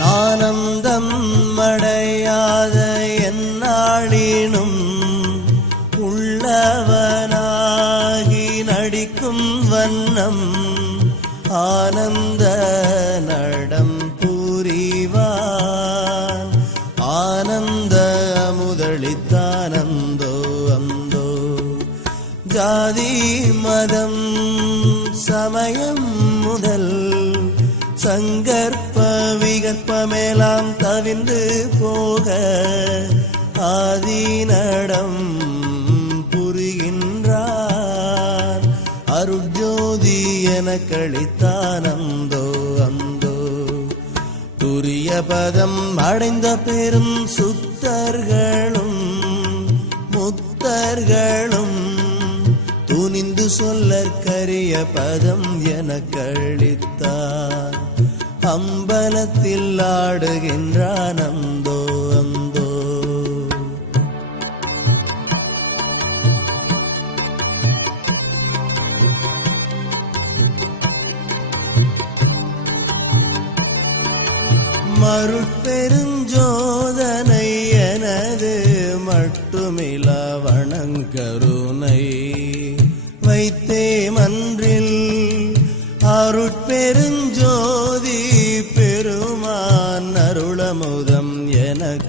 ஆனந்தம் அடையாத என்னாளினும் உள்ளவனாகி நடிக்கும் வண்ணம் ஆனந்த நடம் புரிவான். ஆனந்த முதலித்தானந்தோ அந்தோ. ஜாதி மதம் சமயம் முதல் சங்கற்ப விகற்பமேலாம் தவிந்து போக ஆதீனடம் புரிகின்றார். அருட்ஜோதி என கழித்தானந்தோ அந்தோ. துரிய பதம் அடைந்த பெரும் சுத்தர்களும் முத்தர்களும் துணிந்து சொல்லற்கரிய பதம் என கழித்தார் அம்பலத்தில் ஆடுகின்றான் அந்தோ அந்தோ. மருட்பெருஞ்சோதனை எனது மட்டுமில வணங்கருணை. வைத்தே மன்றில் அருட்பெருஞ்சோதி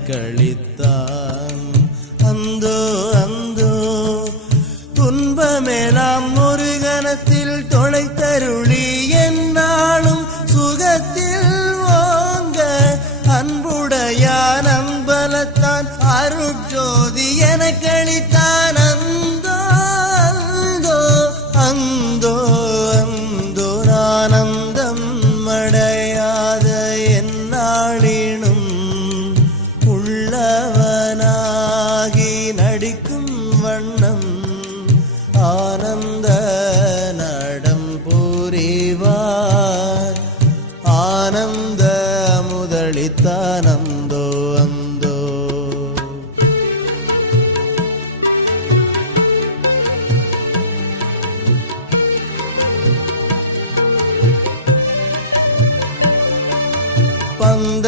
கழித்தான். அந்தோ அந்தோ துன்பமேலாம் ஒரு கணத்தில் தொலைத்தருளி என்னாலும் சுகத்தில் ஓங்க அன்புடையான் அம்பலத்தான் அருட்ஜோதி என கழித்தான் அளிக்கும் வண்ணம் ஆனந்த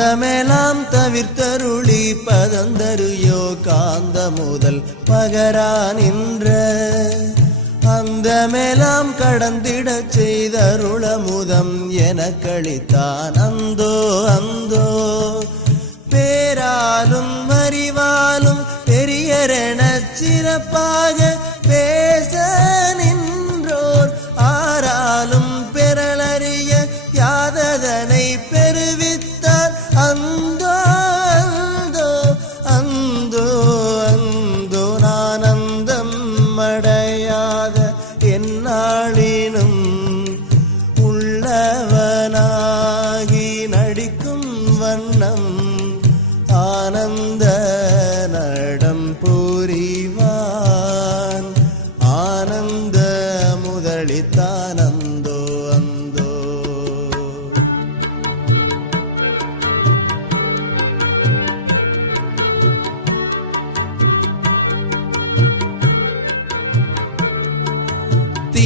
பந்தமெலாம் தவிர்த்தருளி பதந்தருயோ காந்த முதல் பகரா நின்ற அந்தமெலாம் கடந்திடச் செய்தருள முதம் என கழித்தான் அந்தோ அந்தோ பேராலும் மறிவாலும் பெரியரென சிறப்பாக பேச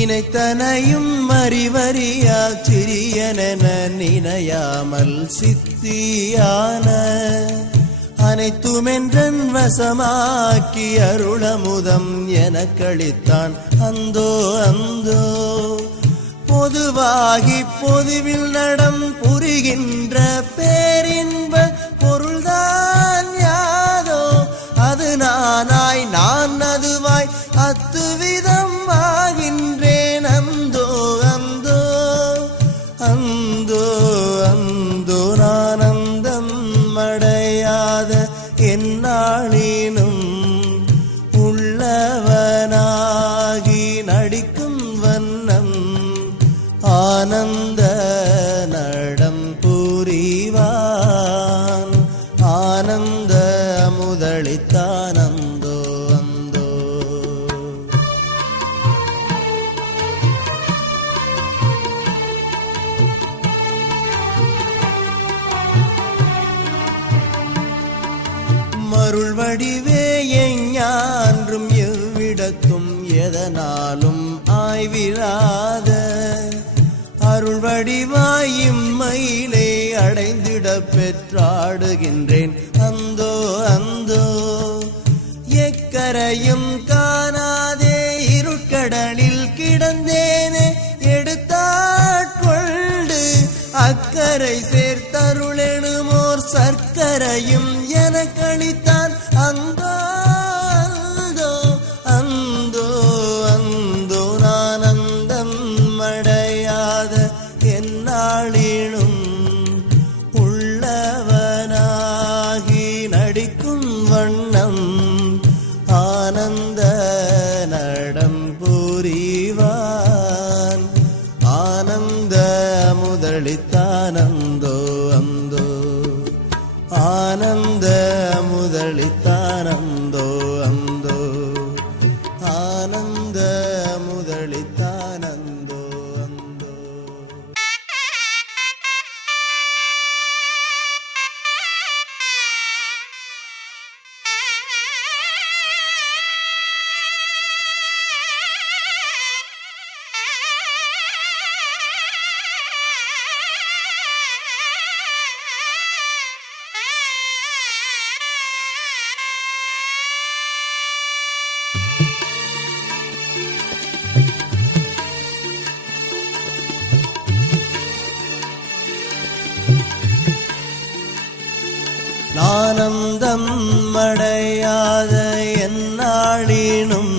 நினைத்தனையும் மறிவறியா சிறியனென நினையாமல் சித்தியான அனைத்துமென்றன் வசமாக்கி அருளமுதம் என கழித்தான் அந்தோ அந்தோ. பொதுவாகி பொதுவில் நடம் புரிகின்ற பேரின்ப அடையாத அருள் வடிவே எஞ்ஞான்றும் எவ்விடத்தும் எதனாலும் ஆய்விராத. அருள் வடிவாய் மயிலே அடைந்திட பெற்றாடுகின்றேன். அந்தோ அந்தோ எக்கரையும் காணாதே இருட்கடலில் கிடந்தேனே. எடுத்தாட்கொண்டு அக்கரை சேர்த்தருளெனுமோர் சர்க்கரையும் எனக்களித்தான் அந்தோ அந்தோ அந்தோ அந்தோ நானந்தம் அடையாத என்னாளினும் உள்ளவனாகி நடிக்கும் வண்ணம் ஆனந்த நடம் புரிவான். ஆனந்த முதலித்தானந்தோ அந்தோ ஆனந்த நானந்தம் அடையாத என்னாளினும்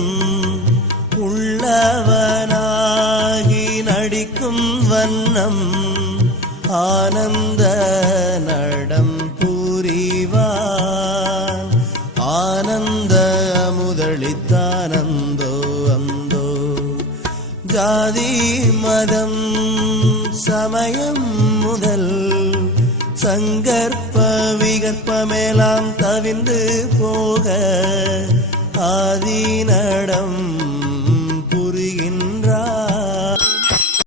உள்ளவனாகி நடிக்கும் வண்ணம் ஆனந்த நடம் புரிவான். ஆனந்த முதலித்தானந்தோ அந்தோ. ஜாதி மதம் சமயம் முதல் சங்கற்ப விகற்பமெல்லாம் தவிந்து போக ஆதி நடம்